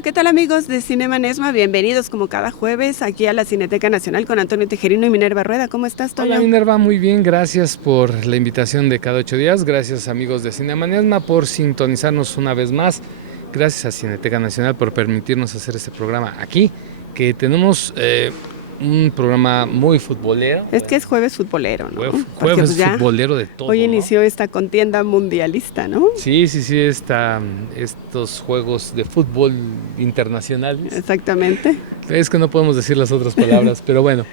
Hola, ¿qué tal amigos de Cinema Nesma? Bienvenidos como cada jueves aquí a la Cineteca Nacional con Antonio Tejerino y Minerva Rueda. ¿Cómo estás, Toño? Hola Minerva, muy bien, gracias por la invitación de cada 8 días, gracias amigos de Cinema Nesma por sintonizarnos una vez más, gracias a Cineteca Nacional por permitirnos hacer este programa aquí, que tenemos un programa muy futbolero. Es que es jueves futbolero, ¿no? Jueves pues futbolero de todo, hoy ¿no? inició esta contienda mundialista, ¿no? Sí, estos juegos de fútbol internacionales. Exactamente. Es que no podemos decir las otras palabras, pero bueno.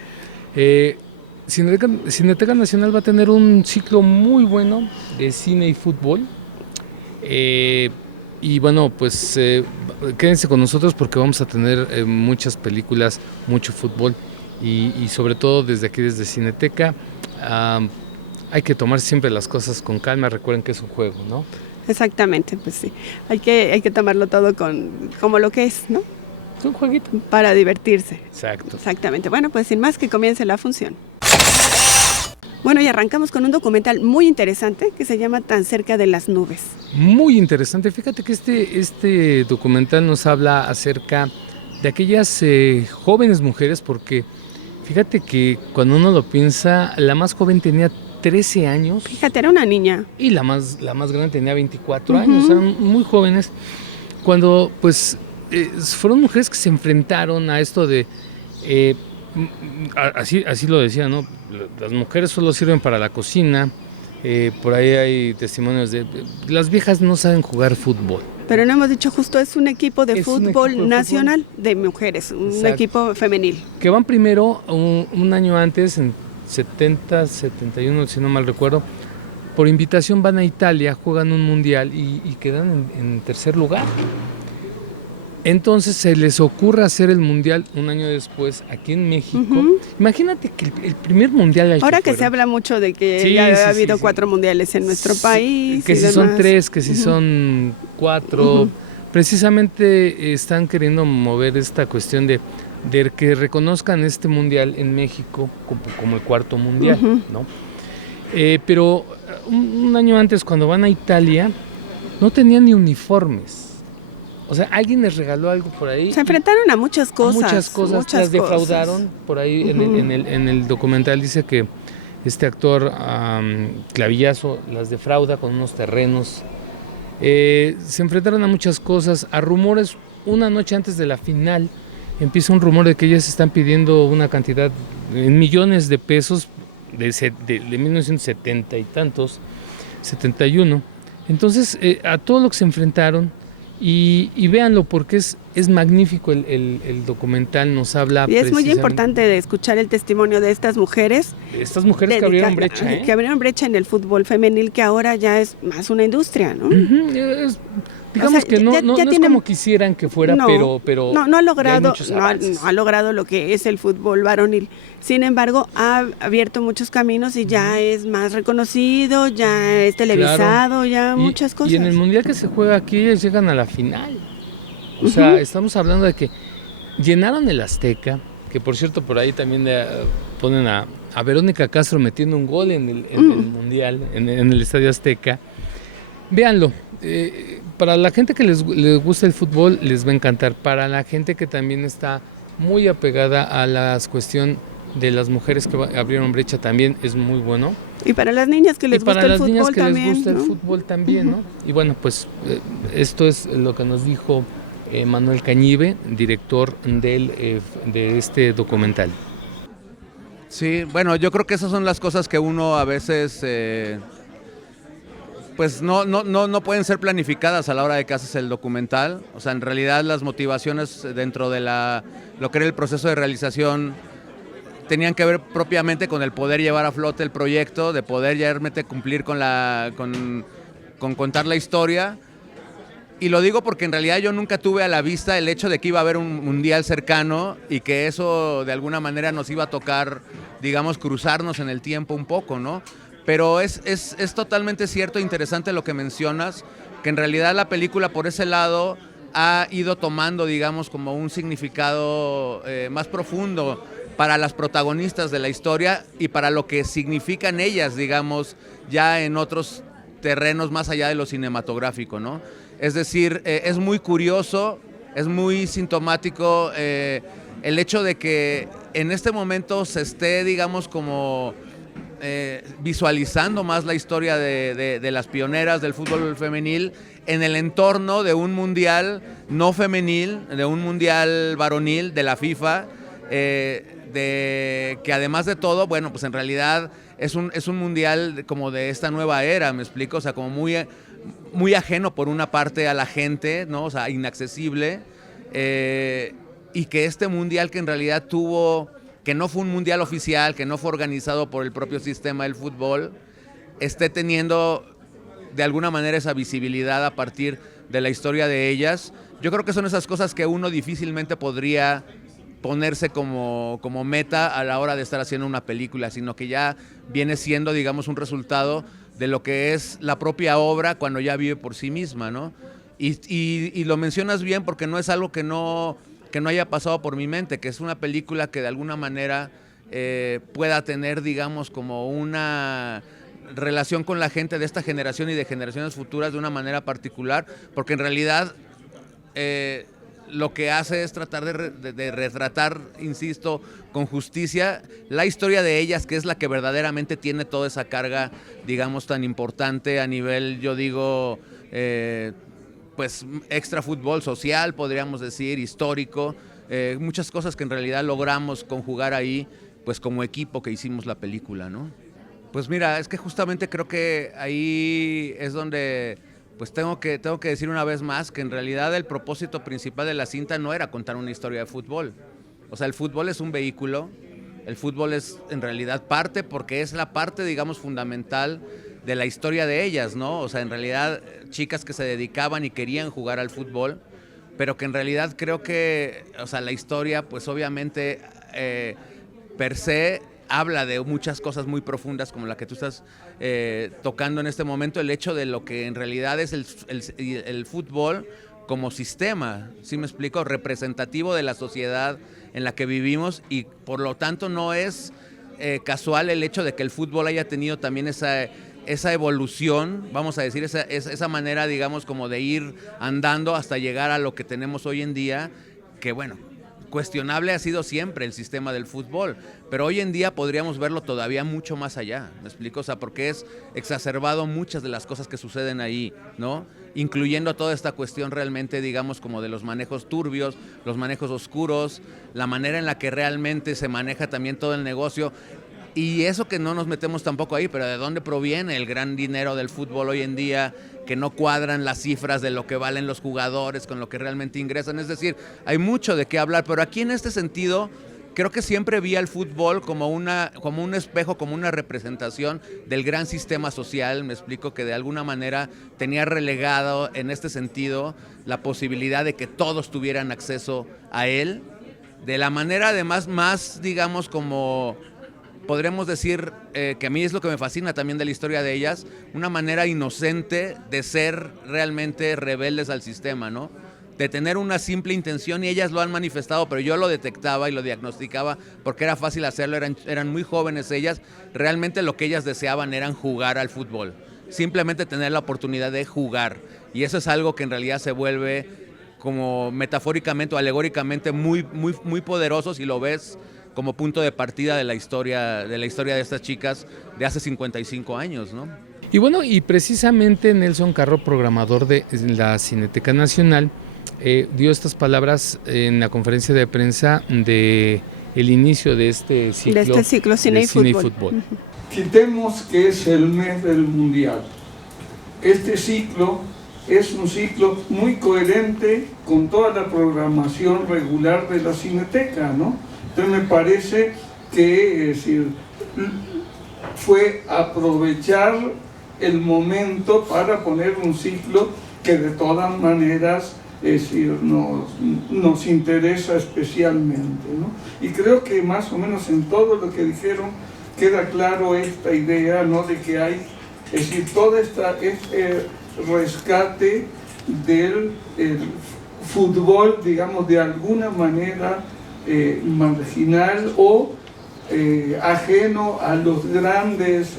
Cineteca Nacional va a tener un ciclo muy bueno de cine y fútbol. Y bueno, pues quédense con nosotros porque vamos a tener muchas películas, mucho fútbol y sobre todo desde aquí, desde Cineteca, hay que tomar siempre las cosas con calma, recuerden que es un juego, ¿no? Exactamente, pues sí, hay que tomarlo todo como lo que es, ¿no? Es un jueguito. Para divertirse. Exacto. Exactamente, bueno, pues sin más que comience la función. Bueno, y arrancamos con un documental muy interesante que se llama Tan cerca de las nubes. Muy interesante, fíjate que este documental nos habla acerca de aquellas jóvenes mujeres, porque fíjate que cuando uno lo piensa, la más joven tenía 13 años. Fíjate, era una niña. Y la más grande tenía 24 años, eran muy jóvenes, cuando pues fueron mujeres que se enfrentaron a esto de, así lo decía, ¿no? Las mujeres solo sirven para la cocina, por ahí hay testimonios de, las viejas no saben jugar fútbol. Pero no hemos dicho justo, es un equipo de fútbol nacional de mujeres, un equipo femenil. Que van primero un año antes, en 70, 71, si no mal recuerdo, por invitación van a Italia, juegan un mundial y quedan en tercer lugar. Entonces se les ocurre hacer el mundial un año después aquí en México. Imagínate que el primer mundial al ahora que se habla mucho de que ya ha habido 4 mundiales en nuestro país. Que si son 3, que si son 4. Precisamente están queriendo mover esta cuestión de que reconozcan este mundial en México como el cuarto mundial, ¿no? Pero un año antes, cuando van a Italia, no tenían ni uniformes. O sea, alguien les regaló algo por ahí. Se enfrentaron a muchas cosas. Las defraudaron. Por ahí en el documental dice que este actor, Clavillazo, las defrauda con unos terrenos. Se enfrentaron a muchas cosas, a rumores. Una noche antes de la final empieza un rumor de que ellas están pidiendo una cantidad en millones de pesos de 1970 y tantos, 71. Entonces, a todo lo que se enfrentaron. Y véanlo porque es magnífico el documental, nos habla. Y es muy importante de escuchar el testimonio de estas mujeres. Estas mujeres que abrieron brecha. Que abrieron brecha en el fútbol femenil, que ahora ya es más una industria, ¿no? Digamos que no es como quisieran que fuera, pero no ha logrado lo que es el fútbol varonil. Sin embargo, ha abierto muchos caminos y ya es más reconocido, ya es televisado, ya muchas cosas. Y en el mundial que se juega aquí, ellas llegan a la final. O sea, estamos hablando de que llenaron el Azteca, que por cierto por ahí también ponen a Verónica Castro metiendo un gol en el mundial, en el Estadio Azteca. Véanlo. Para la gente que les gusta el fútbol les va a encantar, para la gente que también está muy apegada a la cuestión de las mujeres que abrieron brecha también es muy bueno. Y para las niñas que les gusta el fútbol también. Les gusta el fútbol también, ¿no? Y bueno, pues esto es lo que nos dijo Manuel Cañive, director de este documental. Sí, bueno, yo creo que esas son las cosas que uno a veces pues no pueden ser planificadas a la hora de que haces el documental. O sea, en realidad las motivaciones dentro de lo que era el proceso de realización tenían que ver propiamente con el poder llevar a flote el proyecto, de poder ya realmente cumplir con contar la historia. Y lo digo porque en realidad yo nunca tuve a la vista el hecho de que iba a haber un mundial cercano y que eso de alguna manera nos iba a tocar, digamos, cruzarnos en el tiempo un poco, ¿no? Pero es totalmente cierto e interesante lo que mencionas, que en realidad la película por ese lado ha ido tomando, digamos, como un significado más profundo para las protagonistas de la historia y para lo que significan ellas, digamos, ya en otros terrenos más allá de lo cinematográfico, ¿no? Es decir, es muy curioso es muy sintomático el hecho de que en este momento se esté, digamos, como visualizando más la historia de las pioneras del fútbol femenil en el entorno de un mundial no femenil, de un mundial varonil de la FIFA, que además de todo, bueno, pues en realidad es un mundial como de esta nueva era, ¿me explico? O sea, como muy ajeno por una parte a la gente, ¿no? O sea, inaccesible, y que este mundial que en realidad que no fue un mundial oficial, que no fue organizado por el propio sistema del fútbol, esté teniendo de alguna manera esa visibilidad a partir de la historia de ellas. Yo creo que son esas cosas que uno difícilmente podría ponerse como meta a la hora de estar haciendo una película, sino que ya viene siendo, digamos, un resultado de lo que es la propia obra cuando ya vive por sí misma, ¿no? Y lo mencionas bien porque no es algo que no haya pasado por mi mente, que es una película que de alguna manera pueda tener, digamos, como una relación con la gente de esta generación y de generaciones futuras de una manera particular, porque en realidad lo que hace es tratar de retratar, insisto, con justicia la historia de ellas, que es la que verdaderamente tiene toda esa carga, digamos, tan importante a nivel, yo digo, pues extra fútbol social, podríamos decir, histórico, muchas cosas que en realidad logramos conjugar ahí, pues como equipo que hicimos la película, ¿no? Pues mira, es que justamente creo que ahí es donde pues tengo que decir una vez más que en realidad el propósito principal de la cinta no era contar una historia de fútbol. O sea, el fútbol es un vehículo, el fútbol es en realidad parte, porque es la parte, digamos, fundamental de la historia de ellas, ¿no? O sea, en realidad chicas que se dedicaban y querían jugar al fútbol, pero que en realidad creo que, o sea, la historia, pues obviamente per se habla de muchas cosas muy profundas como la que tú estás tocando en este momento, el hecho de lo que en realidad es el fútbol como sistema, ¿sí me explico? Representativo de la sociedad en la que vivimos, y por lo tanto no es casual el hecho de que el fútbol haya tenido también esa evolución, vamos a decir, esa manera, digamos, como de ir andando hasta llegar a lo que tenemos hoy en día, que bueno, cuestionable ha sido siempre el sistema del fútbol, pero hoy en día podríamos verlo todavía mucho más allá, ¿me explico? O sea, porque es exacerbado muchas de las cosas que suceden ahí, ¿no? Incluyendo toda esta cuestión realmente, digamos, como de los manejos turbios, los manejos oscuros, la manera en la que realmente se maneja también todo el negocio. Y eso que no nos metemos tampoco ahí, pero ¿de dónde proviene el gran dinero del fútbol hoy en día? Que no cuadran las cifras de lo que valen los jugadores con lo que realmente ingresan. Es decir, hay mucho de qué hablar, pero aquí en este sentido creo que siempre vi al fútbol como un espejo, como una representación del gran sistema social. Me explico, que de alguna manera tenía relegado en este sentido la posibilidad de que todos tuvieran acceso a él, de la manera además más, digamos, como podremos decir, que a mí es lo que me fascina también de la historia de ellas, una manera inocente de ser realmente rebeldes al sistema, ¿no? De tener una simple intención, y ellas lo han manifestado, pero yo lo detectaba y lo diagnosticaba porque era fácil hacerlo, eran muy jóvenes ellas, realmente lo que ellas deseaban eran jugar al fútbol, simplemente tener la oportunidad de jugar, y eso es algo que en realidad se vuelve como metafóricamente o alegóricamente muy, muy, muy poderoso si lo ves como punto de partida de la historia de estas chicas de hace 55 años, ¿no? Y bueno, y precisamente Nelson Carro, programador de la Cineteca Nacional, dio estas palabras en la conferencia de prensa de el inicio de este ciclo, Cine y Fútbol. Quitemos que es el mes del Mundial. Este ciclo es un ciclo muy coherente con toda la programación regular de la Cineteca, ¿no? Entonces me parece que fue aprovechar el momento para poner un ciclo que de todas maneras nos interesa especialmente, ¿no? Y creo que más o menos en todo lo que dijeron queda claro esta idea, ¿no? De que hay, todo este rescate del fútbol, digamos, de alguna manera marginal o ajeno a los grandes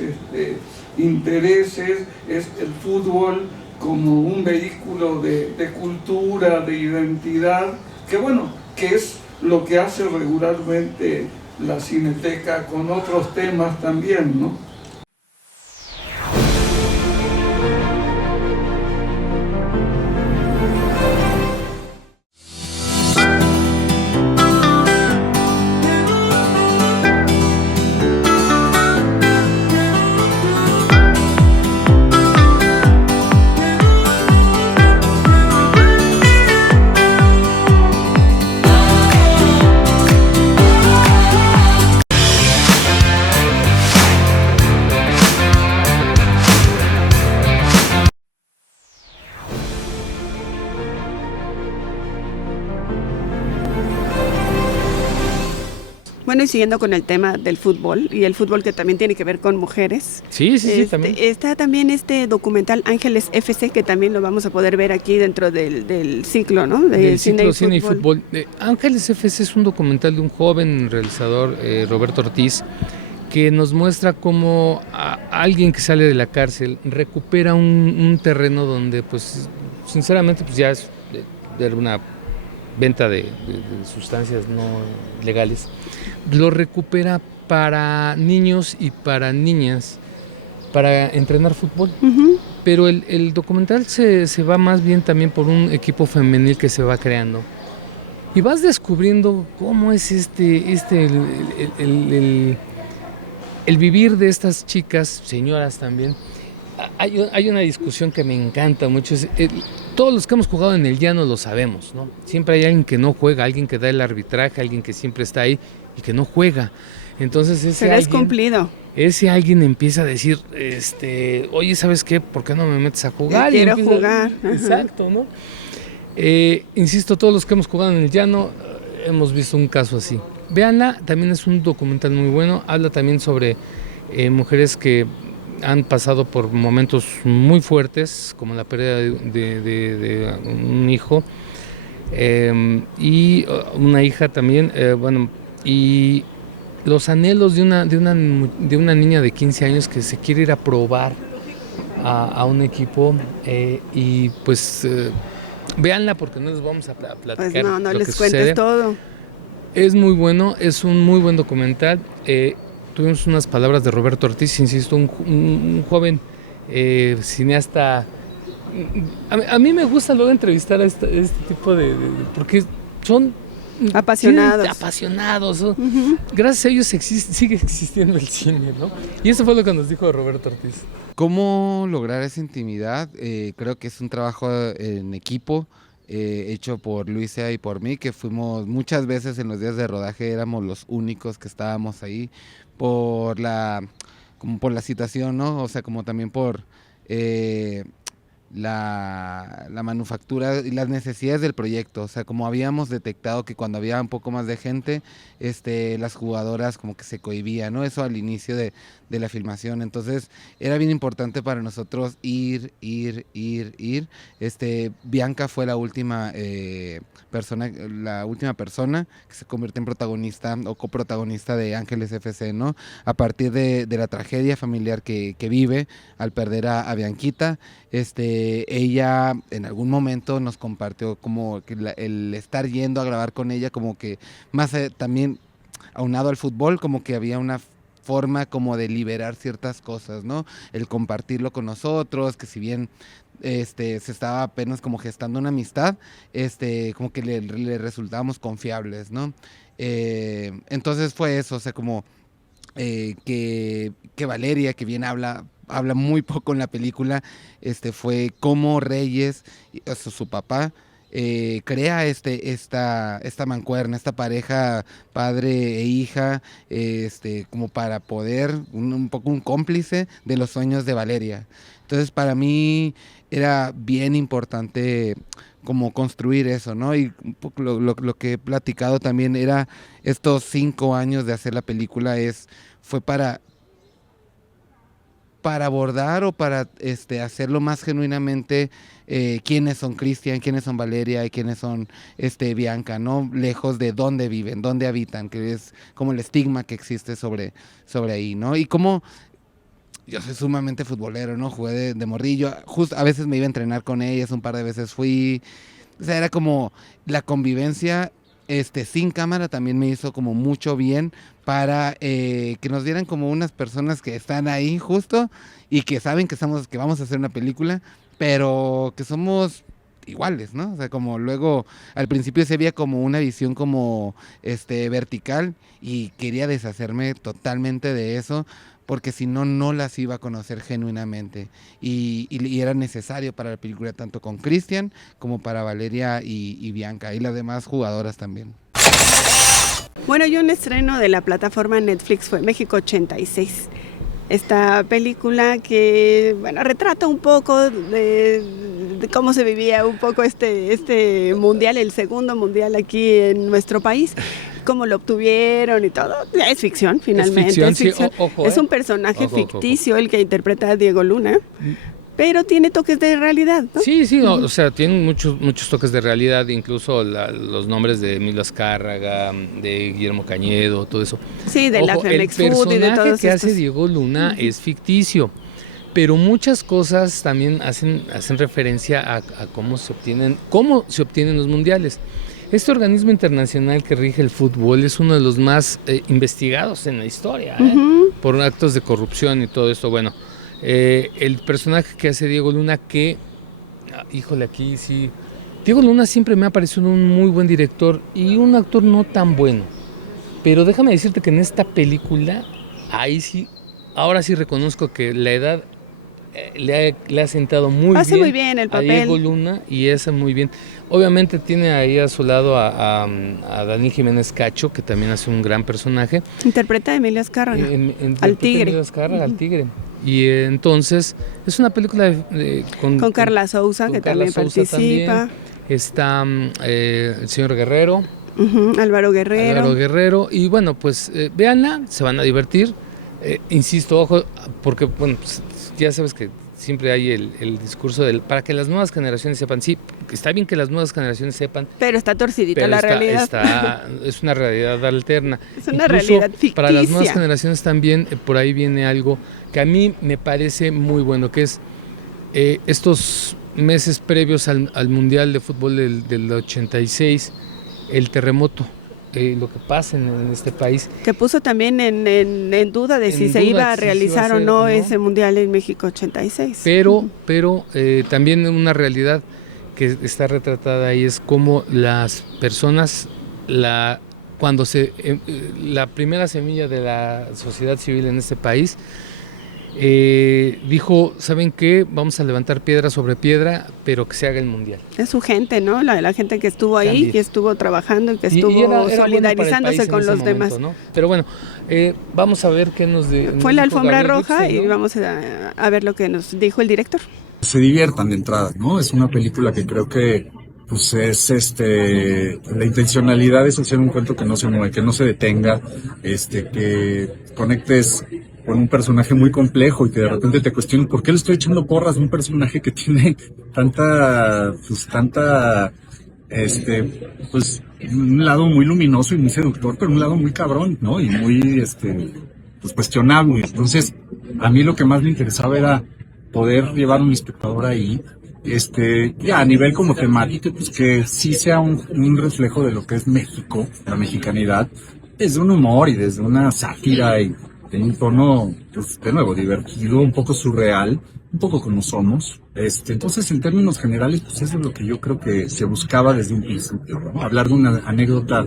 intereses, es el fútbol como un vehículo de cultura, cultura, de identidad, que bueno, que es lo que hace regularmente la Cineteca con otros temas también, ¿no? Bueno, y siguiendo con el tema del fútbol, y el fútbol que también tiene que ver con mujeres. Sí, también. Está también este documental Ángeles FC, que también lo vamos a poder ver aquí dentro del ciclo, ¿no? Del ciclo Cine y Fútbol. Ángeles FC es un documental de un joven realizador, Roberto Ortiz, que nos muestra cómo alguien que sale de la cárcel recupera un terreno donde, pues, sinceramente, pues ya es de una venta de sustancias no legales, lo recupera para niños y para niñas, para entrenar fútbol. Uh-huh. Pero el documental se va más bien también por un equipo femenil que se va creando. Y vas descubriendo cómo es el vivir de estas chicas, señoras también. Hay una discusión que me encanta mucho. Todos los que hemos jugado en el llano lo sabemos, ¿no? Siempre hay alguien que no juega, alguien que da el arbitraje, alguien que siempre está ahí y que no juega. Entonces serás cumplido. Ese alguien empieza a decir, oye, ¿sabes qué? ¿Por qué no me metes a jugar? Quiero jugar. Exacto, ¿no? Insisto, todos los que hemos jugado en el llano hemos visto un caso así. Véanla, también es un documental muy bueno. Habla también sobre mujeres que han pasado por momentos muy fuertes, como la pérdida de un hijo y una hija también, y los anhelos de una niña de 15 años que se quiere ir a probar a un equipo, y pues véanla, porque no les vamos a platicar. Pues no lo les que cuentes sucede. todo. Es muy bueno, es un muy buen documental. Tuvimos unas palabras de Roberto Ortiz, insisto, un joven cineasta. A mí me gusta luego entrevistar a este tipo de porque son apasionados. Uh-huh. Gracias a ellos sigue existiendo el cine, ¿no? Y eso fue lo que nos dijo Roberto Ortiz. ¿Cómo lograr esa intimidad? Creo que es un trabajo en equipo. Hecho por Luisa y por mí, que fuimos muchas veces en los días de rodaje, éramos los únicos que estábamos ahí por la situación, ¿no? O sea, como también por la manufactura y las necesidades del proyecto. O sea, como habíamos detectado que cuando había un poco más de gente, las jugadoras como que se cohibían, ¿no? Eso al inicio de la filmación. Entonces era bien importante para nosotros ir. Bianca fue la última persona que se convirtió en protagonista o coprotagonista de Ángeles FC, ¿no? A partir de la tragedia familiar que vive al perder a Bianquita. Ella en algún momento nos compartió como que el estar yendo a grabar con ella, como que más también aunado al fútbol, como que había una forma como de liberar ciertas cosas, ¿no? El compartirlo con nosotros, que si bien se estaba apenas como gestando una amistad, como que le resultábamos confiables, ¿no? Entonces fue eso, o sea, como que Valeria, que bien habla muy poco en la película, fue como Reyes, su papá, crea esta mancuerna, esta pareja padre e hija, como para poder un poco un cómplice de los sueños de Valeria. Entonces para mí era bien importante como construir eso, ¿no? Y un poco lo que he platicado también era estos 5 años de hacer la película fue para abordar o para hacerlo más genuinamente quiénes son Cristian, quiénes son Valeria y quiénes son Bianca, ¿no? Lejos de dónde viven, dónde habitan, que es como el estigma que existe sobre ahí, ¿no? Y como yo soy sumamente futbolero, ¿no? Jugué de morrillo, a veces me iba a entrenar con ellas, un par de veces fui, O sea, era como la convivencia sin cámara también me hizo como mucho bien para que nos dieran como unas personas que están ahí justo y que saben que vamos a hacer una película, pero que somos iguales, ¿no? O sea, como luego al principio se veía como una visión como vertical y quería deshacerme totalmente de eso porque si no, no las iba a conocer genuinamente y era necesario para la película tanto con Cristian como para Valeria y Bianca y las demás jugadoras también. Bueno, y un estreno de la plataforma Netflix fue México 86. Esta película que, bueno, retrata un poco de cómo se vivía un poco este mundial, el segundo mundial aquí en nuestro país, cómo lo obtuvieron y todo. Es ficción, finalmente. Es ficción. Sí, ojo, es un personaje ficticio el que interpreta a Diego Luna, pero tiene toques de realidad, ¿no? Sí, no, o sea, tiene muchos toques de realidad, incluso los nombres de Emilio Azcárraga, de Guillermo Cañedo, todo eso. Sí, de la Femex Food y de todos El personaje que hace Diego Luna es ficticio, pero muchas cosas también hacen referencia a cómo se obtienen los mundiales. Este organismo internacional que rige el fútbol es uno de los más investigados en la historia, por actos de corrupción y todo esto. Bueno, el personaje que hace Diego Luna, aquí sí, Diego Luna siempre me ha parecido un muy buen director y un actor no tan bueno, pero déjame decirte que en esta película, ahora sí reconozco que la edad le ha sentado muy bien el papel a Diego Luna y hace muy bien. Obviamente tiene ahí a su lado a Dani Jiménez Cacho, que también hace un gran personaje. Interpreta a Emilio Azcárraga, al tigre. Emilio Azcárraga, al tigre. Y entonces es una película con Carla Sousa, que también participa. Está el señor Guerrero. Álvaro Guerrero. Y bueno, pues véanla, se van a divertir. Insisto, ojo, porque bueno, pues, ya sabes que siempre hay el discurso para que las nuevas generaciones sepan. Sí, está bien que las nuevas generaciones sepan. Pero está torcidita la realidad. Es una realidad alterna. Es una realidad ficticia. Para las nuevas generaciones también, por ahí viene algo que a mí me parece muy bueno, que es estos meses previos al Mundial de Fútbol del 86, el terremoto. Lo que pasa en este país. Que puso también en duda de si se iba a realizar o no ese Mundial en México 86. Pero también una realidad que está retratada ahí es cómo las personas, cuando la primera semilla de la sociedad civil en este país dijo, ¿saben qué? Vamos a levantar piedra sobre piedra, pero que se haga el mundial. Es su gente, ¿no? La gente que estuvo ahí, también, que estuvo trabajando y que estuvo solidarizándose con los demás. ¿No? Pero bueno, vamos a ver qué Fue la alfombra roja y vamos a ver lo que nos dijo el director. Se diviertan de entrada, ¿no? Es una película que creo que pues es la intencionalidad es hacer un cuento que no se mueve, que no se detenga, que conectes con un personaje muy complejo y que de repente te cuestiones por qué le estoy echando porras a un personaje que tiene tanta un lado muy luminoso y muy seductor, pero un lado muy cabrón, ¿no? Y muy pues cuestionable. Entonces, a mí lo que más me interesaba era poder llevar a un espectador ahí, a nivel como temático, pues que sí sea un reflejo de lo que es México, la mexicanidad, desde un humor y desde una sátira y en un tono, pues, de nuevo, divertido, un poco surreal, un poco como somos. Entonces, en términos generales, pues eso es lo que yo creo que se buscaba desde un principio, ¿no? Hablar de una anécdota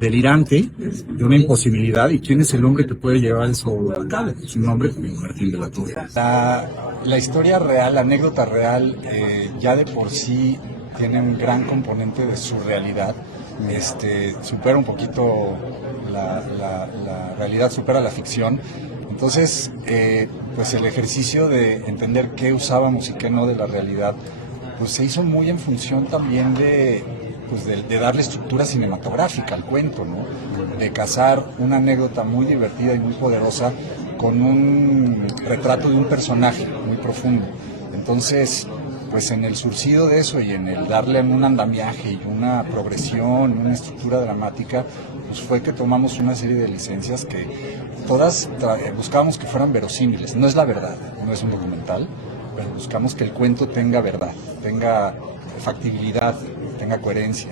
delirante, de una imposibilidad, y quién es el hombre que puede llevar eso a cabo. Es un hombre como Martín de la Torre. La historia real, la anécdota real, ya de por sí tiene un gran componente de surrealidad. Supera un poquito la realidad, supera la ficción. Entonces, pues el ejercicio de entender qué usábamos y qué no de la realidad, pues se hizo muy en función también de darle estructura cinematográfica al cuento, ¿no? De casar una anécdota muy divertida y muy poderosa con un retrato de un personaje muy profundo. Entonces, pues en el surcido de eso y en el darle un andamiaje y una progresión, una estructura dramática, pues fue que tomamos una serie de licencias que todas buscábamos que fueran verosímiles. No es la verdad, no es un documental, pero buscamos que el cuento tenga verdad, tenga factibilidad, tenga coherencia.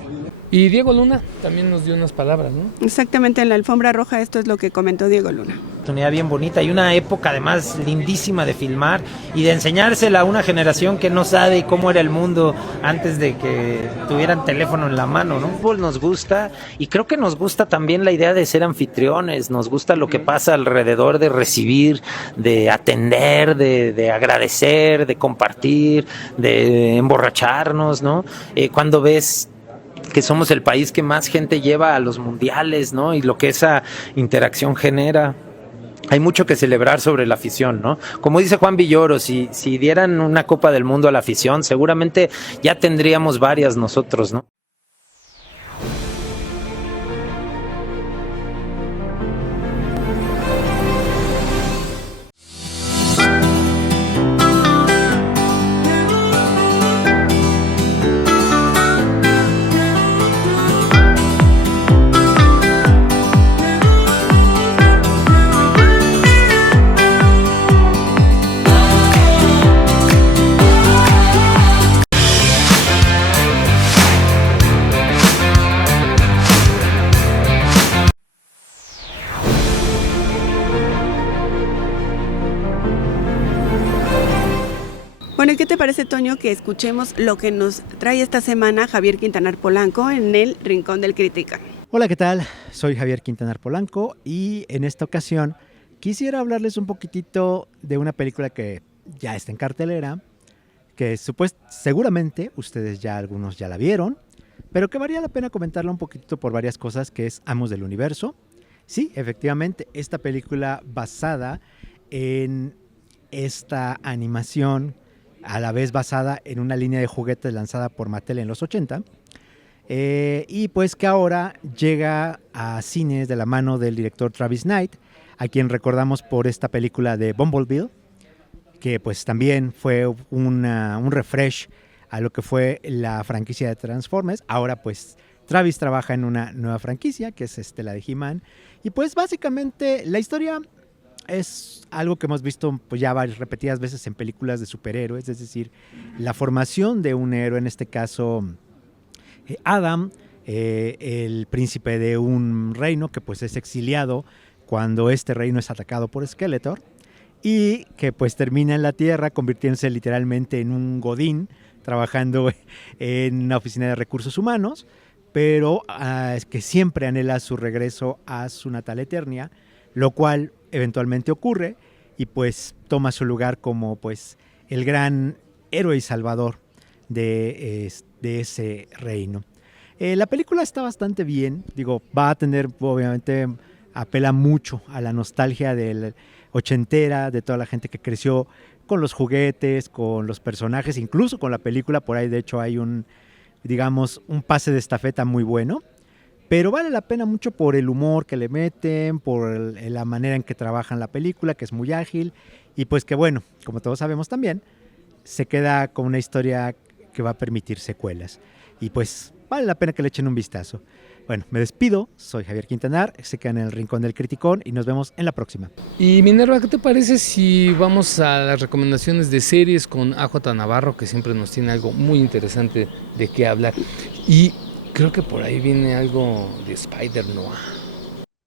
Y Diego Luna también nos dio unas palabras, ¿no? Exactamente, en la alfombra roja esto es lo que comentó Diego Luna. Oportunidad bien bonita y una época además lindísima de filmar y de enseñársela a una generación que no sabe cómo era el mundo antes de que tuvieran teléfono en la mano, ¿no? El fútbol nos gusta y creo que nos gusta también la idea de ser anfitriones, nos gusta lo que pasa alrededor de recibir, de atender, de agradecer, de compartir, de emborracharnos, ¿no? Cuando ves que somos el país que más gente lleva a los mundiales, ¿no? Y lo que esa interacción genera. Hay mucho que celebrar sobre la afición, ¿no? Como dice Juan Villoro, si dieran una Copa del Mundo a la afición, seguramente ya tendríamos varias nosotros, ¿no? Bueno, ¿y qué te parece, Toño, que escuchemos lo que nos trae esta semana Javier Quintanar Polanco en el Rincón del Crítica? Hola, ¿qué tal? Soy Javier Quintanar Polanco y en esta ocasión quisiera hablarles un poquitito de una película que ya está en cartelera, que seguramente ustedes ya algunos ya la vieron, pero que valía la pena comentarla un poquitito por varias cosas, que es Amos del Universo. Sí, efectivamente, esta película basada en esta animación, a la vez basada en una línea de juguetes lanzada por Mattel en los 80, y pues que ahora llega a cines de la mano del director Travis Knight, a quien recordamos por esta película de Bumblebee, que pues también fue un refresh a lo que fue la franquicia de Transformers. Ahora pues Travis trabaja en una nueva franquicia, que es la de He-Man, y pues básicamente la historia es algo que hemos visto pues ya repetidas veces en películas de superhéroes, es decir, la formación de un héroe, en este caso Adam, el príncipe de un reino que pues es exiliado cuando este reino es atacado por Skeletor y que pues termina en la Tierra convirtiéndose literalmente en un godín trabajando en una oficina de recursos humanos, pero es que siempre anhela su regreso a su natal Eternia, lo cual eventualmente ocurre y pues toma su lugar como pues el gran héroe y salvador de ese reino. La película está bastante bien, digo, va a tener, obviamente, apela mucho a la nostalgia del ochentera, de toda la gente que creció con los juguetes, con los personajes, incluso con la película. Por ahí de hecho hay un pase de estafeta muy bueno, pero vale la pena mucho por el humor que le meten, por la manera en que trabajan la película, que es muy ágil, y pues que bueno, como todos sabemos también, se queda con una historia que va a permitir secuelas, y pues vale la pena que le echen un vistazo. Bueno, me despido, soy Javier Quintanar, se quedan en el Rincón del Criticón y nos vemos en la próxima. Y Minerva, ¿qué te parece si vamos a las recomendaciones de series con AJ Navarro, que siempre nos tiene algo muy interesante de qué hablar? Y creo que por ahí viene algo de Spider-Noir.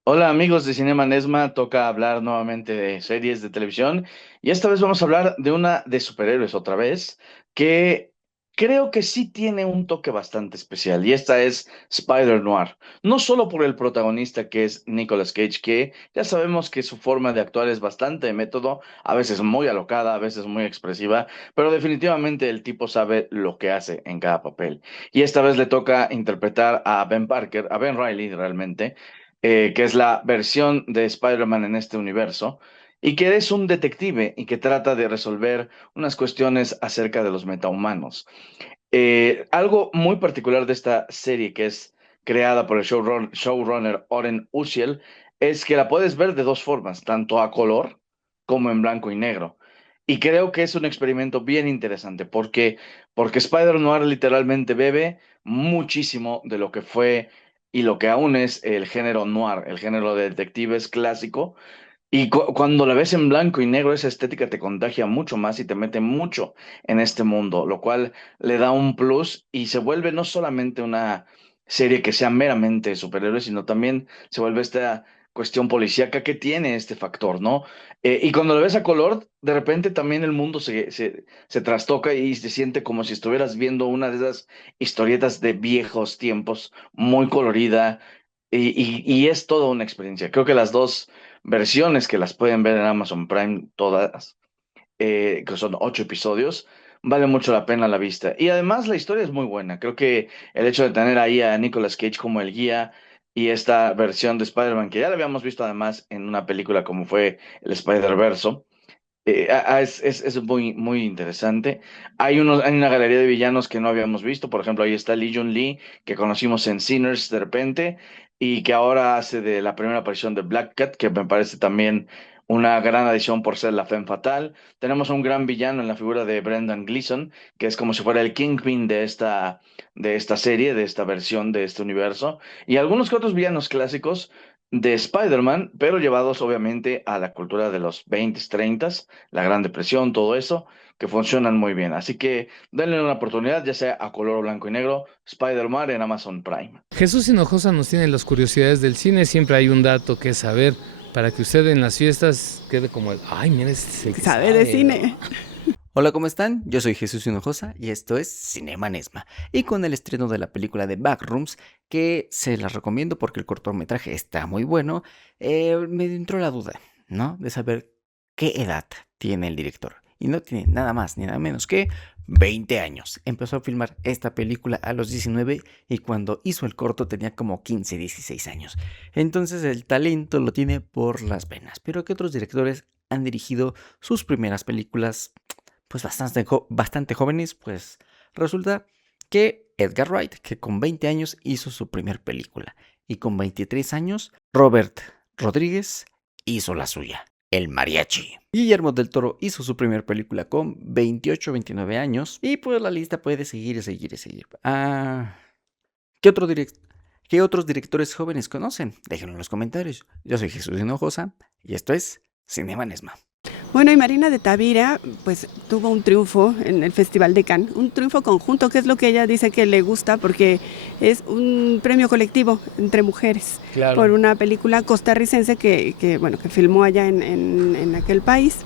Hola amigos de Cinema Nesma, toca hablar nuevamente de series de televisión y esta vez vamos a hablar de una de superhéroes otra vez, que creo que sí tiene un toque bastante especial y esta es Spider-Noir. No solo por el protagonista que es Nicolas Cage, que ya sabemos que su forma de actuar es bastante de método, a veces muy alocada, a veces muy expresiva, pero definitivamente el tipo sabe lo que hace en cada papel. Y esta vez le toca interpretar a Ben Parker, a Ben Reilly realmente, que es la versión de Spider-Man en este universo, y que es un detective y que trata de resolver unas cuestiones acerca de los metahumanos. Algo muy particular de esta serie, que es creada por el showrunner Oren Uziel, es que la puedes ver de dos formas, tanto a color como en blanco y negro. Y creo que es un experimento bien interesante, porque Spider-Noir literalmente bebe muchísimo de lo que fue y lo que aún es el género noir, el género de detectives clásico, Y cuando la ves en blanco y negro, esa estética te contagia mucho más y te mete mucho en este mundo, lo cual le da un plus y se vuelve no solamente una serie que sea meramente superhéroes, sino también se vuelve esta cuestión policíaca que tiene este factor, ¿no? Y cuando lo ves a color, de repente también el mundo se trastoca y se siente como si estuvieras viendo una de esas historietas de viejos tiempos, muy colorida, y es toda una experiencia. Creo que las dos versiones que las pueden ver en Amazon Prime, todas, que son 8 episodios, vale mucho la pena la vista. Y además la historia es muy buena. Creo que el hecho de tener ahí a Nicolas Cage como el guía y esta versión de Spider-Man, que ya la habíamos visto además en una película como fue el Spider-Verso, es muy, muy interesante. Hay una galería de villanos que no habíamos visto. Por ejemplo, ahí está Lee Jun Lee, que conocimos en Sinners de repente, y que ahora hace de la primera aparición de Black Cat, que me parece también una gran adición por ser la femme fatal. Tenemos a un gran villano en la figura de Brendan Gleeson, que es como si fuera el Kingpin de esta serie, de esta versión de este universo. Y algunos que otros villanos clásicos de Spider-Man, pero llevados obviamente a la cultura de los 20s, 30s, la Gran Depresión, todo eso, que funcionan muy bien. Así que denle una oportunidad, ya sea a color blanco y negro, Spider-Man en Amazon Prime. Jesús Hinojosa nos tiene las curiosidades del cine, siempre hay un dato que saber para que usted en las fiestas quede como el, ay, mira, este es el que Sabe de cine. Hola, ¿cómo están? Yo soy Jesús Hinojosa y esto es Cinema Nesma. Y con el estreno de la película de Backrooms, que se las recomiendo porque el cortometraje está muy bueno, me entró la duda, ¿no? De saber qué edad tiene el director. Y no tiene nada más ni nada menos que 20 años. Empezó a filmar esta película a los 19 y cuando hizo el corto tenía como 15, 16 años. Entonces el talento lo tiene por las venas. Pero ¿qué otros directores han dirigido sus primeras películas pues bastante jóvenes? Pues resulta que Edgar Wright, que con 20 años hizo su primer película, y con 23 años Robert Rodríguez hizo la suya, El Mariachi. Guillermo del Toro hizo su primer película con 28, 29 años, y pues la lista puede seguir y seguir y seguir. ¿Qué otros directores jóvenes conocen? Déjenlo en los comentarios. Yo soy Jesús Hinojosa y esto es Cinema Nesma. Bueno, y Marina de Tavira, pues tuvo un triunfo en el Festival de Cannes, un triunfo conjunto, que es lo que ella dice que le gusta, porque es un premio colectivo entre mujeres, Claro. por una película costarricense que filmó allá en aquel país.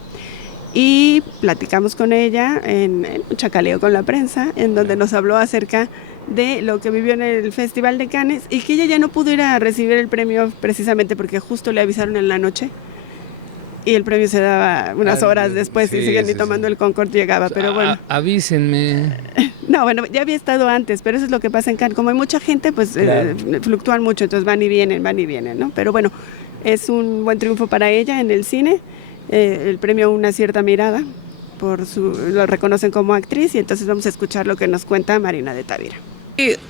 Y platicamos con ella en un chacaleo con la prensa, en donde nos habló acerca de lo que vivió en el Festival de Cannes y que ella ya no pudo ir a recibir el premio precisamente porque justo le avisaron en la noche. Y el premio se daba unas horas después y siguen ni tomando el Concorde llegaba, pero bueno. Avísenme. No, bueno, ya había estado antes, pero eso es lo que pasa en Cannes. Como hay mucha gente, pues claro, fluctúan mucho, entonces van y vienen, ¿no? Pero bueno, es un buen triunfo para ella en el cine. El premio Una Cierta Mirada, lo reconocen como actriz, y entonces vamos a escuchar lo que nos cuenta Marina de Tavira.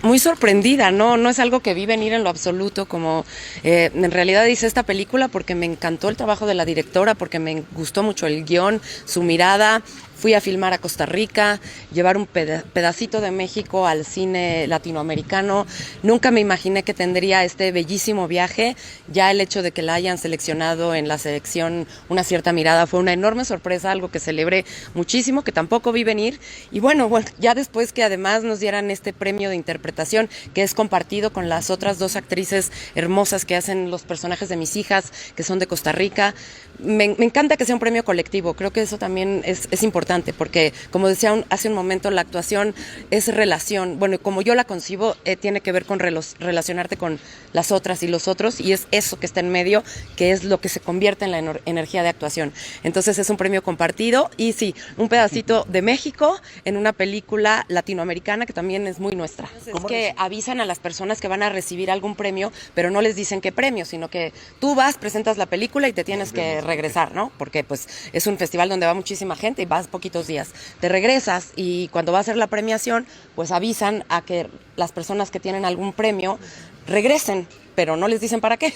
Muy sorprendida, no es algo que vi venir en lo absoluto, como en realidad hice esta película porque me encantó el trabajo de la directora, porque me gustó mucho el guión, su mirada. Fui a filmar a Costa Rica, llevar un pedacito de México al cine latinoamericano. Nunca me imaginé que tendría este bellísimo viaje. Ya el hecho de que la hayan seleccionado en la selección Una Cierta Mirada fue una enorme sorpresa, algo que celebré muchísimo, que tampoco vi venir. Y bueno, ya después que además nos dieran este premio de interpretación, que es compartido con las otras dos actrices hermosas que hacen los personajes de mis hijas, que son de Costa Rica. Me encanta que sea un premio colectivo, creo que eso también es importante, porque como decía hace un momento, la actuación es relación, bueno, como yo la concibo, tiene que ver con relacionarte con las otras y los otros, y es eso que está en medio, que es lo que se convierte en la energía de actuación. Entonces es un premio compartido, y sí, un pedacito de México en una película latinoamericana que también es muy nuestra. Es que avisan a las personas que van a recibir algún premio, pero no les dicen qué premio, sino que tú vas, presentas la película y te tienes que regresar, ¿no? Porque pues es un festival donde va muchísima gente y vas poquitos días. Te regresas y cuando va a ser la premiación, pues avisan a que las personas que tienen algún premio regresen pero no les dicen para qué.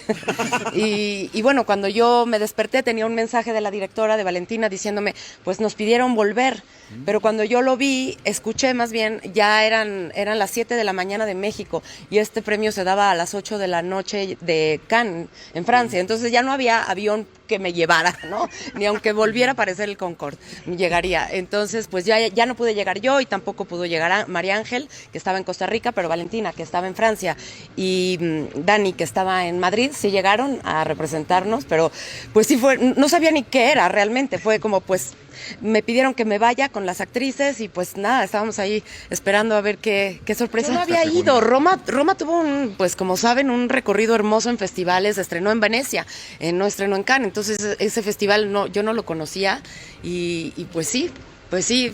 Y bueno, cuando yo me desperté tenía un mensaje de la directora, de Valentina, diciéndome, pues nos pidieron volver, pero cuando yo lo vi, escuché más bien, ya eran las 7 de la mañana de México, y este premio se daba a las 8 de la noche de Cannes, en Francia, entonces ya no había avión que me llevara, ¿no? Ni aunque volviera a aparecer el Concorde, llegaría. Entonces, pues ya no pude llegar yo, y tampoco pudo llegar María Ángel, que estaba en Costa Rica, pero Valentina, que estaba en Francia, y Dani, que estaba en Madrid, sí llegaron a representarnos, pero pues sí no sabía ni qué era realmente, fue como pues me pidieron que me vaya con las actrices y pues nada, estábamos ahí esperando a ver qué sorpresa. Yo no había ido, Roma tuvo pues como saben, un recorrido hermoso en festivales, estrenó en Venecia, no estrenó en Cannes, entonces ese festival yo no lo conocía y pues sí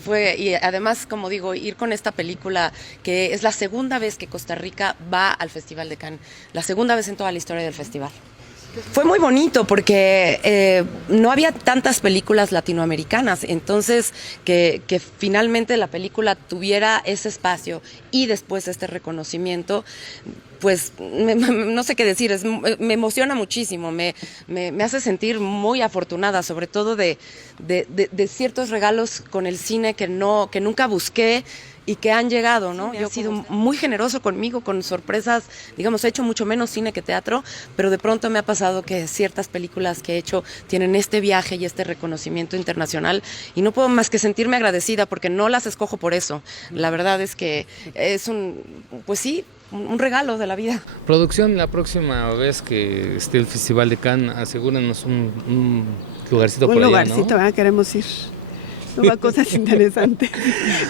fue, y además, como digo, ir con esta película, que es la segunda vez que Costa Rica va al Festival de Cannes, la segunda vez en toda la historia del festival. Fue muy bonito porque no había tantas películas latinoamericanas, entonces que finalmente la película tuviera ese espacio y después este reconocimiento, pues no sé qué decir, me emociona muchísimo, me hace sentir muy afortunada, sobre todo de ciertos regalos con el cine que nunca busqué y que han llegado, ¿no? Yo he sido muy generoso conmigo, con sorpresas, digamos, he hecho mucho menos cine que teatro, pero de pronto me ha pasado que ciertas películas que he hecho tienen este viaje y este reconocimiento internacional, y no puedo más que sentirme agradecida porque no las escojo por eso. La verdad es que es un regalo de la vida. Producción, la próxima vez que esté el Festival de Cannes, asegúranos un lugarcito por allá, ¿no? Un lugarcito, queremos ir. Hubo cosas interesantes.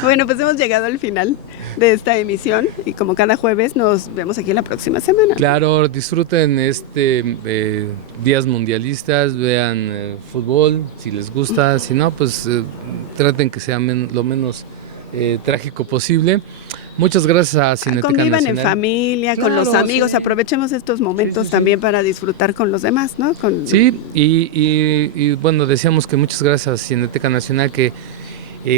Bueno, pues hemos llegado al final de esta emisión y como cada jueves nos vemos aquí la próxima semana. Claro, disfruten días mundialistas, vean fútbol si les gusta, si no, pues traten que sea lo menos trágico posible. Muchas gracias a Cineteca Convivan Nacional. en familia, con los amigos, sí. Aprovechemos estos momentos también para disfrutar con los demás, ¿no? Sí, y bueno, decíamos que muchas gracias a Cineteca Nacional que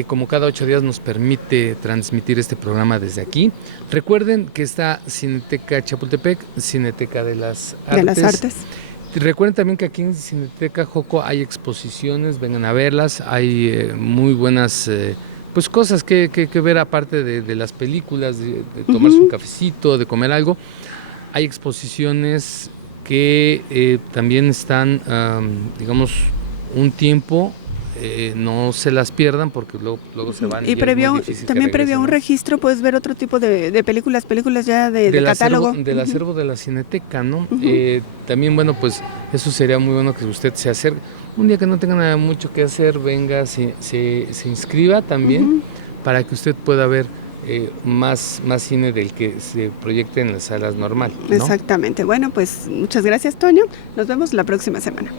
como cada 8 días nos permite transmitir este programa desde aquí. Recuerden que está Cineteca Chapultepec, Cineteca de las Artes. Recuerden también que aquí en Cineteca Joco hay exposiciones, vengan a verlas, hay muy buenas pues cosas que ver aparte de las películas, de tomarse un cafecito, de comer algo. Hay exposiciones que también están, digamos, un tiempo, no se las pierdan porque luego se van. Y también previo a un registro puedes ver otro tipo de películas ya de catálogo. Del acervo de la Cineteca, ¿no? También, bueno, pues eso sería muy bueno que usted se acerque. Un día que no tenga nada mucho que hacer, venga, se inscriba también para que usted pueda ver más cine del que se proyecte en las salas normales, ¿no? Exactamente. Bueno, pues muchas gracias, Toño. Nos vemos la próxima semana.